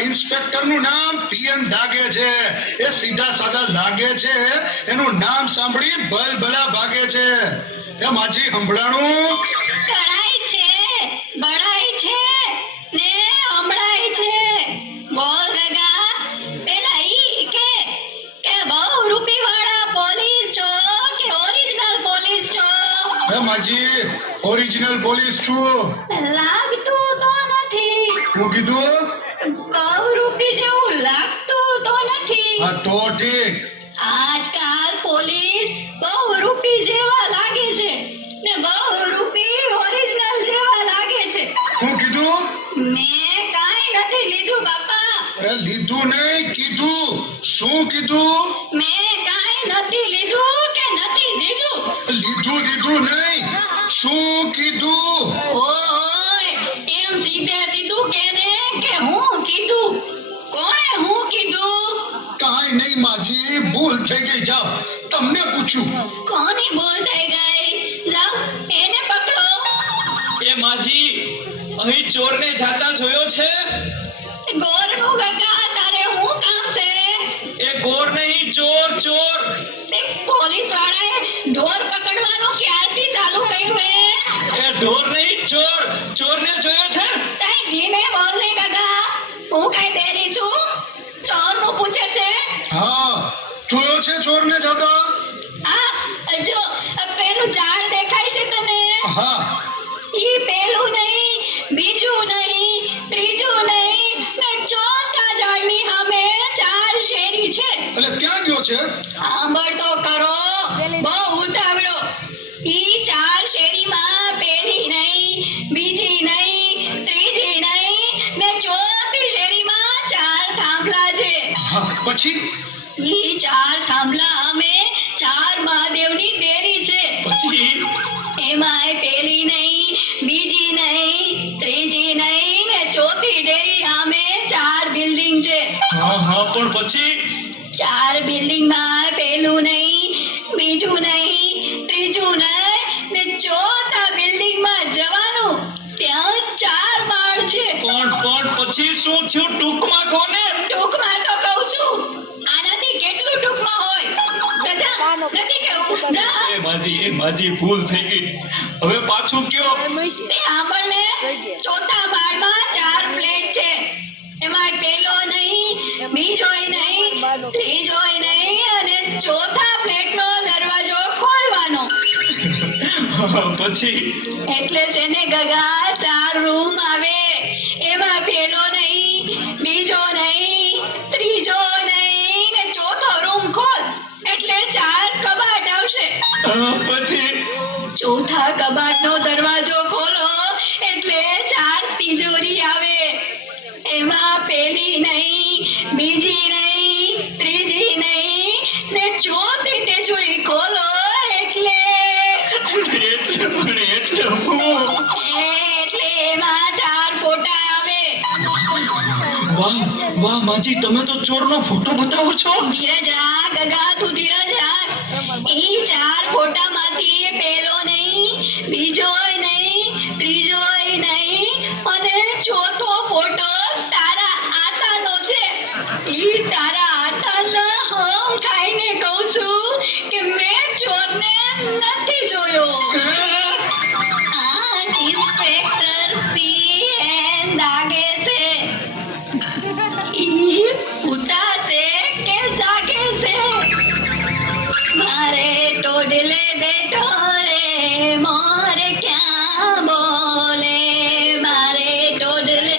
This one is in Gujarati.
इंस्पेक्टर નું નામ પીએમ ડાગે છે એ સીધા સાદા લાગે છે એનું નામ સાંભળી બલબલા ભાગે છે એ માજી સંભળાણું કડાઈ છે બડાઈ છે ને હમણાઈ છે બોલ ગગા પેલા ઈ કે બહુ રૂપી વાળા પોલીસ છો કે ઓરિજિનલ પોલીસ છો એ માજી ઓરિજિનલ પોલીસ છું લાગતું તો નથી હું કીધું બહુ રૂપી જેવું લાગતું તો નથી હા તો ઠીક આજકાલ પોલીસ બહુ રૂપી જેવા લાગે છે ને બહુ રૂપી ઓરિજિનલ જેવા લાગે છે હું કીધું મેં કાંઈ નથી લીધું બાપા અરે લીધું નહીં કીધું શું કીધું મેં કાંઈ નથી લીધું કે નથી દીધું લીધું નહીં શું કીધું ઓય એમ સીધે સીધું કે દે કે હું કીધું કોણે હું કીધું કાંઈ નહીં માજી ભૂલ થઈ ગઈ જાઓ તમને પૂછ્યું કોની ભૂલ થઈ ગઈ જાઓ એને પકડો એ માજી અહીં ચોરને જાતા જોયો છે ગોરનું ગગા તારે હું કામ છે એ ગોર નહીં ચોર ચોર તે પોલીસ વાળાએ ઢોર પકડવાનું ક્યારથી ચાલુ કર્યું એ ઢોર નહીં ચોર ચોરને જોયો છે તઈ ધીમે બોલ ને ગગા હું કઈ બેરી છું ચોરનું પૂછે છે હા જોયો છે ચોરને જતા આ જો પેલું ઝાડ દેખાય છે તને હા ઈ પેલું નહીં બીજું નહીં ત્રીજું નહીં ને ચોથા ઝાડની સામે 4 શેરી છે એટલે ત્યાં ગયો છે સાંભળ તો કરો બહુ ઉતાવળો ઈ 4 શેરીમાં પેલી નહીં બીજી નહીં ત્રીજી નહીં ને ચોથી શેરીમાં 4 થાંભલા છે હા પછી ઈ 4 થાંભલા અમે 4 મહાદેવની દેરી છે પછી એમાંય પેલી નહીં બીજી નહીં ત્રીજી નહીં ને ચોથી ડેરી સામે 4 બિલ્ડિંગ છે હા પણ પછી 4 બિલ્ડિંગમાં પેલું નહીં બીજું નહીં ત્રીજું નહીં ને ચોથા બિલ્ડિંગમાં જવાનું ત્યાં 4 માળ છે પણ પછી શું થયું ટૂંકમાં કોને ટૂંકમાં તો કહું છું આનાથી કેટલું ટૂંકમાં હોય બધા નથી કેવું ના એ માજી ભૂલ થઈ ગઈ હવે પાછું કયો તે સાંભળ ને ચોથા માળમાં 4 ફ્લેટ છે એમાં પેલો નહીં બીજોય નહીં ત્રીજોય નહીં અને ચોથા ફ્લેટનો દરવાજો ખોલવાનો પછી એટલે છે ને ગગા 4 રૂમ આવે એમાં પેલો નહીં બીજો નહીં ત્રીજો નહીં ને ચોથો રૂમ ખોલ એટલે 4 કબાટ આવશે પછી ચોથા કબાટનો દરવાજો ખોલો એટલે 4 તિજોરી આવે એમાં પેલી નહીં બીજી નહીં ત્રીજી નહીં ને ચોથી તિજોરી ખોલો એટલે એમાં 4 ફોટા આવે વાહ માજી તમે તો ચોરનો ફોટો બતાવો છો ધીરજ રાખ ગગા તું ધીરજ રાખ ઈ 4 ફોટામાંથી પેલો નહીં બીજોય નહીં ત્રીજોય નહીં અને ચોથો ફોટો તારા આતાનો છે ઈ તારા આતાના હમ ખાઈને કહું છું કે મેં ચોરને નથી જોયો આ ઇન્સ્પેક્ટર પીએન દાગે છે ઈ ઉતાસે કે જાગે છે મારે ટોડલે બેઠો રે મોર ક્યાં બોલે મારે ટોડલે